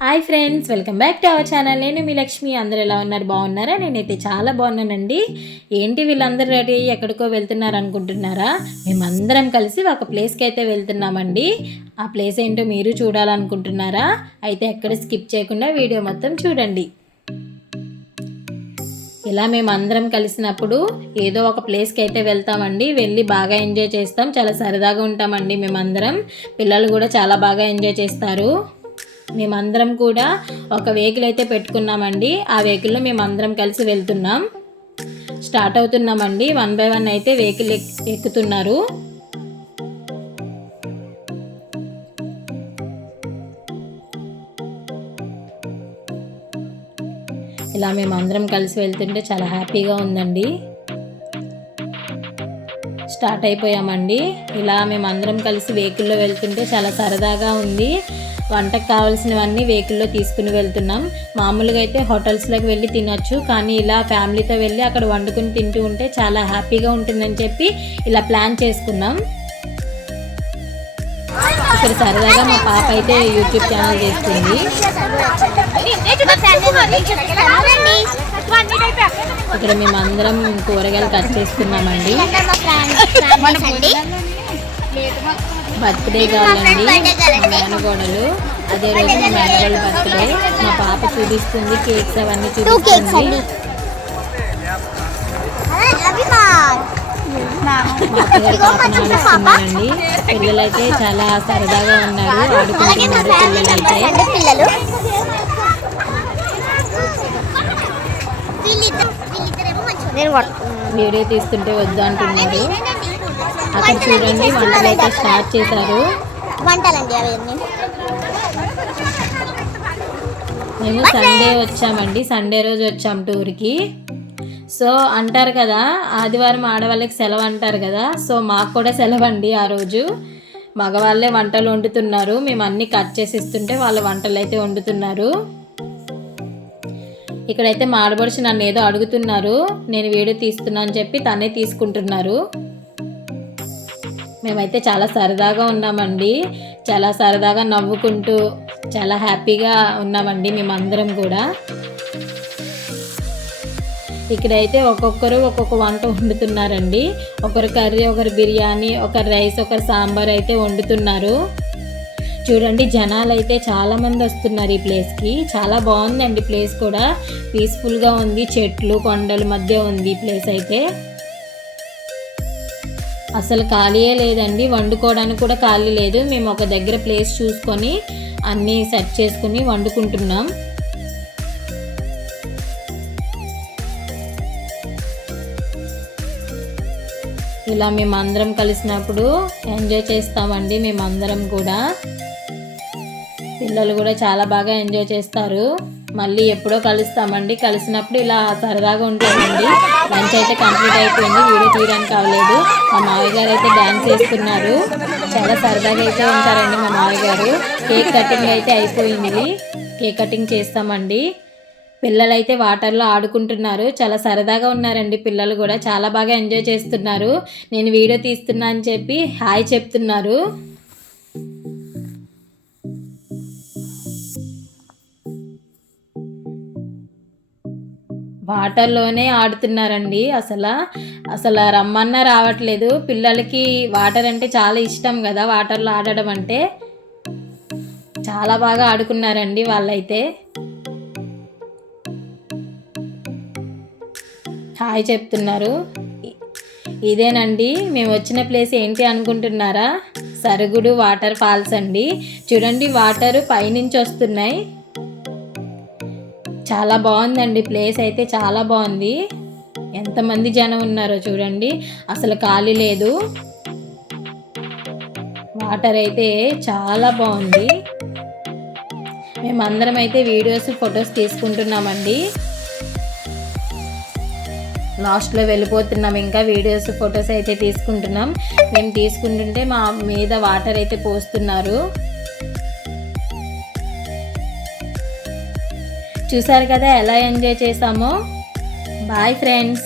Hi friends, welcome back to our channel. నేను మీ లక్ష్మి. అందరూ ఎలా ఉన్నారు? బాగున్నారా? నేనైతే చాలా బాగున్నానండి. ఏంటి వీళ్ళందరూ రెడీ అయ్యి ఎక్కడికో వెళ్తున్నారు అనుకుంటున్నారా? మేమందరం కలిసి ఒక ప్లేస్కి అయితే వెళ్తున్నామండి. ఆ ప్లేస్ ఏంటో మీరు చూడాలనుకుంటున్నారా? అయితే ఎక్కడ స్కిప్ చేయకుండా వీడియో మొత్తం చూడండి. ఇలా మేమందరం కలిసినప్పుడు ఏదో ఒక ప్లేస్కి అయితే వెళ్తామండి. వెళ్ళి బాగా ఎంజాయ్ చేస్తాం. చాలా సరదాగా ఉంటామండి మేమందరం. పిల్లలు కూడా చాలా బాగా ఎంజాయ్ చేస్తారు. మేమందరం కూడా ఒక వెహికల్ అయితే పెట్టుకున్నామండి. ఆ వెహికల్లో మేమందరం కలిసి వెళ్తున్నాం. స్టార్ట్ అవుతున్నామండి. 1 by 1 అయితే వెహికల్ ఎక్కుతున్నారు. ఇలా మేమందరం కలిసి వెళ్తుంటే చాలా హ్యాపీగా ఉందండి. స్టార్ట్ అయిపోయామండి. ఇలా మేమందరం కలిసి వెహికల్లో వెళ్తుంటే చాలా సరదాగా ఉంది. వంటకు కావాల్సినవన్నీ వెహికల్లో తీసుకుని వెళ్తున్నాం. మామూలుగా అయితే హోటల్స్లోకి వెళ్ళి తినొచ్చు, కానీ ఇలా ఫ్యామిలీతో వెళ్ళి అక్కడ వండుకుని తింటూ ఉంటే చాలా హ్యాపీగా ఉంటుందని చెప్పి ఇలా ప్లాన్ చేసుకున్నాం. ఇక్కడ సరదాగా మా పాప అయితే యూట్యూబ్ ఛానల్ చేస్తుంది. ఇక్కడ మేమందరం కూరగాయలు కట్ చేసుకున్నామండి. బర్త్డే కావాలండి మేనగోడలు. అదే రోజు మా మేనగోడలు బర్త్డే. మా పాప చూపిస్తుంది కేక్స్ అవన్నీ చూపిస్తుంది. మా అత్తగారు పాప నడుస్తున్నారండి. పిల్లలైతే చాలా సరదాగా ఉన్నారు, ఆడుకుంటున్నారు. పిల్లలైతే వీడియో తీస్తుంటే వద్దు అంటున్నారు. అక్కడ చూడండి వంటలు అయితే స్టార్ట్ చేశారు. మేము సండే వచ్చామండి. సండే రోజు వచ్చాం టూర్కి. సో అంటారు కదా, ఆదివారం ఆడవాళ్ళకి సెలవు అంటారు కదా. సో మాకు కూడా సెలవు అండి. ఆ రోజు మగవాళ్ళే వంటలు వండుతున్నారు. మేము అన్నీ కట్ చేసి ఇస్తుంటే వాళ్ళ వంటలు అయితే వండుతున్నారు. ఇక్కడైతే మా ఆడపడుచు నన్ను ఏదో అడుగుతున్నారు. నేను వీడియో తీస్తున్నా అని చెప్పి తనే తీసుకుంటున్నారు. మేమైతే చాలా సరదాగా ఉన్నామండి. చాలా సరదాగా నవ్వుకుంటూ చాలా హ్యాపీగా ఉన్నామండి మేమందరం కూడా. ఇక్కడైతే ఒక్కొక్కరు ఒక్కొక్క వంట వండుతున్నారండి. ఒకరు కర్రీ, ఒకరు బిర్యానీ, ఒకరు రైస్, ఒకరు సాంబార్ అయితే వండుతున్నారు. చూడండి జనాలు అయితే చాలామంది వస్తున్నారు ఈ ప్లేస్కి. చాలా బాగుందండి ప్లేస్ కూడా. పీస్ఫుల్గా ఉంది. చెట్లు కొండల మధ్య ఉంది ఈ ప్లేస్ అయితే. అసలు ఖాళీయే లేదండి. వండుకోవడానికి కూడా ఖాళీ లేదు. మేము ఒక దగ్గర ప్లేస్ చూసుకొని అన్నీ సెట్ చేసుకుని వండుకుంటున్నాం. ఇలా మేమందరం కలిసినప్పుడు ఎంజాయ్ చేస్తామండి మేమందరం కూడా. పిల్లలు కూడా చాలా బాగా ఎంజాయ్ చేస్తారు. మళ్ళీ ఎప్పుడో కలుస్తామండి. కలిసినప్పుడు ఇలా సరదాగా ఉంటామండి. లంచ్ అయితే కంప్లీట్ అయిపోయింది. వీడియో తీయడానికి అవ్వలేదు. మా మావయ్య గారు అయితే డ్యాన్స్ చేస్తున్నారు. చాలా సరదాగా అయితే ఉంటారండి మా మావయ్య గారు. కేక్ కటింగ్ అయితే అయిపోయింది. కేక్ కటింగ్ చేస్తామండి. పిల్లలైతే వాటర్లో ఆడుకుంటున్నారు. చాలా సరదాగా ఉన్నారండి. పిల్లలు కూడా చాలా బాగా ఎంజాయ్ చేస్తున్నారు. నేను వీడియో తీస్తున్నా అని చెప్పి హాయ్ చెప్తున్నారు. వాటర్లోనే ఆడుతున్నారండి. అసలు రమ్మన్నా రావట్లేదు. పిల్లలకి వాటర్ అంటే చాలా ఇష్టం కదా. వాటర్లో ఆడడం అంటే చాలా బాగా ఆడుకున్నారండి వాళ్ళైతే. హాయ్ చెప్తున్నారు. ఇదేనండి మేము వచ్చిన ప్లేస్. ఏంటి అనుకుంటున్నారా? సరుగుడు వాటర్ ఫాల్స్ అండి. చూడండి వాటర్ పైనుంచి వస్తున్నాయి. చాలా బాగుందండి ప్లేస్ అయితే. చాలా బాగుంది. ఎంతమంది జనం ఉన్నారో చూడండి. అసలు ఖాళీ లేదు. వాటర్ అయితే చాలా బాగుంది. మేమందరం అయితే వీడియోస్, ఫొటోస్ తీసుకుంటున్నామండి. లాస్ట్లో వెళ్ళిపోతున్నాం. ఇంకా వీడియోస్, ఫొటోస్ అయితే తీసుకుంటున్నాం. మేము తీసుకుంటుంటే మా మీద వాటర్ అయితే పోస్తున్నారు. చూసారు కదా ఎలా ఎంజాయ్ చేసామో. Bye friends.